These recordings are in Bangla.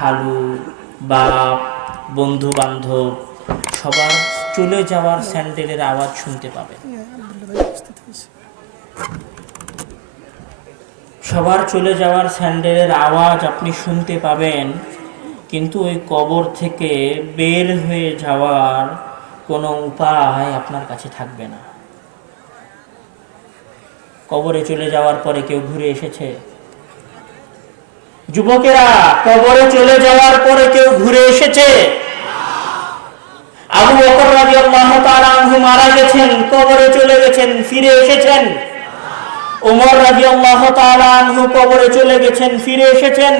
খালু বাপ বন্ধু বান্ধব সবার চলে যাওয়ার স্যান্ডেলের আওয়াজ শুনতে পাবেন সবার চলে যাওয়ার স্যান্ডেলের আওয়াজ আপনি শুনতে পাবেন, কিন্তু ওই কবর থেকে বের হয়ে যাওয়ার কোনো উপায় আপনার কাছে থাকবে না। কবরে চলে যাওয়ার পরে কেউ ঘুরে এসেছে? যুবকেরা, কবরে চলে যাওয়ার পরে কেউ ঘুরে এসেছে? আবু বকর রাদিয়াল্লাহু তাআলা আনহু মারা গেছেন, কবরে চলে গেছেন, ফিরে এসেছেন। ওমর রাদিয়াল্লাহু তাআলা আনহু কবরে চলে গেছেন, ফিরে এসেছেন।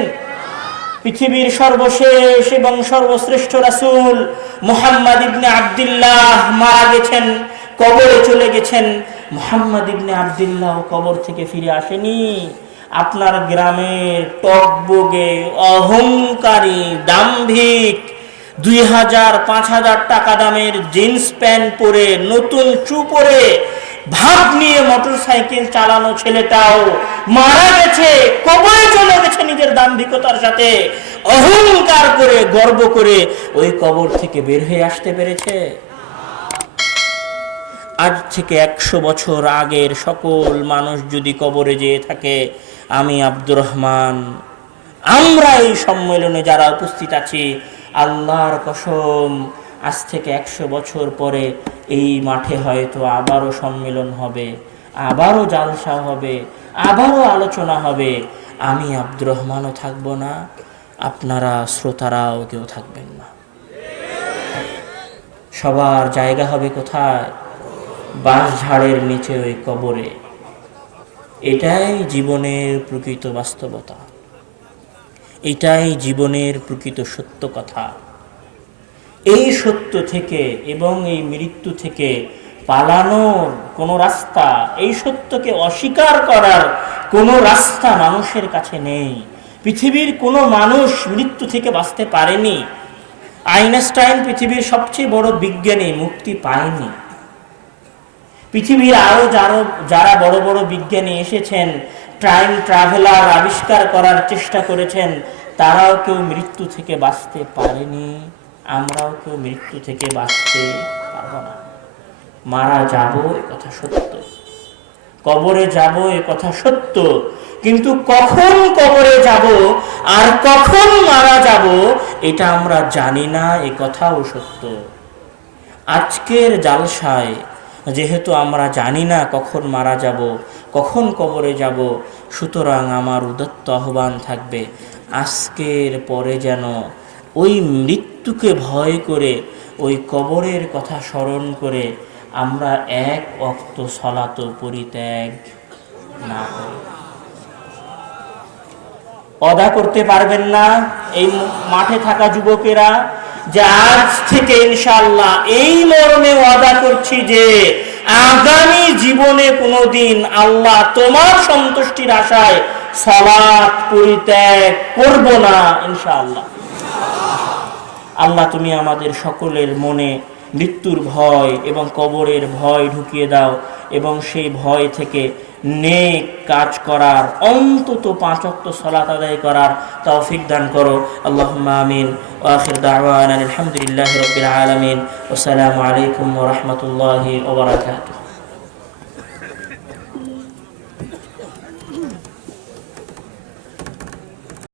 পৃথিবীর সর্বশেষ এবং সর্বশ্রেষ্ঠ রাসূল মুহাম্মদ ইবনে আব্দুল্লাহ মারা গেছেন, কবরে চলে গেছেন। মুহাম্মদ ইবনে আব্দুল্লাহ কবর থেকে ফিরে আসেনি। আপনার গ্রামের টকবগে অহংকারী দাম্ভিক দুই হাজার পাঁচ হাজার টাকা দামের জিন্স প্যান্ট পরে নতুন চু পরে ভাব নিয়ে মোটর সাইকেল চালানো ছেলেটাও মারা গেছে, কবরে চলে গেছে নিজের দাম্ভিকতার সাথে। অহংকার করে, গর্ব করে ওই কবর থেকে বের হয়ে আসতে পেরেছে। আজ থেকে একশো বছর আগের সকল মানুষ যদি কবরে যেয়ে থাকে, আমি আব্দুর রহমান। আমরা এই সম্মেলনে যারা উপস্থিত আছি, আল্লাহর কসম, আজ থেকে একশো বছর পরে এই মাঠে হয়তো আবারও সম্মেলন হবে, আবারও জালসা হবে, আবারও আলোচনা হবে। আমি আব্দুর রহমানও থাকব না, আপনারা শ্রোতারাও কেউ থাকবেন না। সবার জায়গা হবে কোথায়? বাঁশ ঝাড়ের নিচে ওই কবরে। এটাই জীবনের প্রকৃত বাস্তবতা। এটাই জীবনের প্রকৃত সত্য কথা। এই সত্য থেকে এবং এই মৃত্যু থেকে পালানোর কোনো রাস্তা, এই সত্যকে অস্বীকার করার কোনো রাস্তা মানুষের কাছে নেই। পৃথিবীর কোনো মানুষ মৃত্যু থেকে বাঁচতে পারেনি। আইনস্টাইন পৃথিবীর সবচেয়ে বড় বিজ্ঞানী মুক্তি পায়নি। পৃথিবীর আরও যারা যারা বড় বড় বিজ্ঞানী এসেছেন টাইম ট্রাভেলার আবিষ্কার করার চেষ্টা করেছেন, তারাও কেউ মৃত্যু থেকে বাঁচতে পারেনি, আমরাও কেউ মৃত্যু থেকে বাঁচতে পারব না। মারা যাব এ কথা সত্য। কবরে যাব এ কথা সত্য। কিন্তু কখন কবরে যাব আর কখন মারা যাব, এটা আমরা জানি না, এ কথাও সত্য। আজকের জালসায় যেহেতু আমরা জানি না কখন মারা যাব, কখন কবরে যাব, সুতরাং আমার উদত্ত আহ্বান থাকবে, আজকের পরে যেন ওই মৃত্যুকে ভয় করে, ওই কবরের কথা স্মরণ করে আমরা এক অক্ত সলাত পরিত্যাগ না করি। অদা করতে পারবেন না এই মাঠে থাকা যুবকেরা। যে আজ থেকে ইনশাল্লাহ এই মর্মে ওয়াদা করছি যে, আগামী জীবনে কোনোদিন আল্লাহ তোমার সন্তুষ্টির আশায় সলাৎ পরিত্যাগ করব না ইনশাআল্লাহ। আল্লাহ তুমি আমাদের সকলের মনে মৃত্যুর ভয় এবং কবরের ভয় ঢুকিয়ে দাও এবং সেই ভয় থেকে নেক কাজ করার, অন্তত পাঁচক্ত সলাত আদায় করার তৌফিক দান করো। আল্লাহ আমিন। ওয়াখির দাওয়ান আলহামদুলিল্লাহ রবিল আলমিন। আসসালামু আলাইকুম রহমতুল্লাহ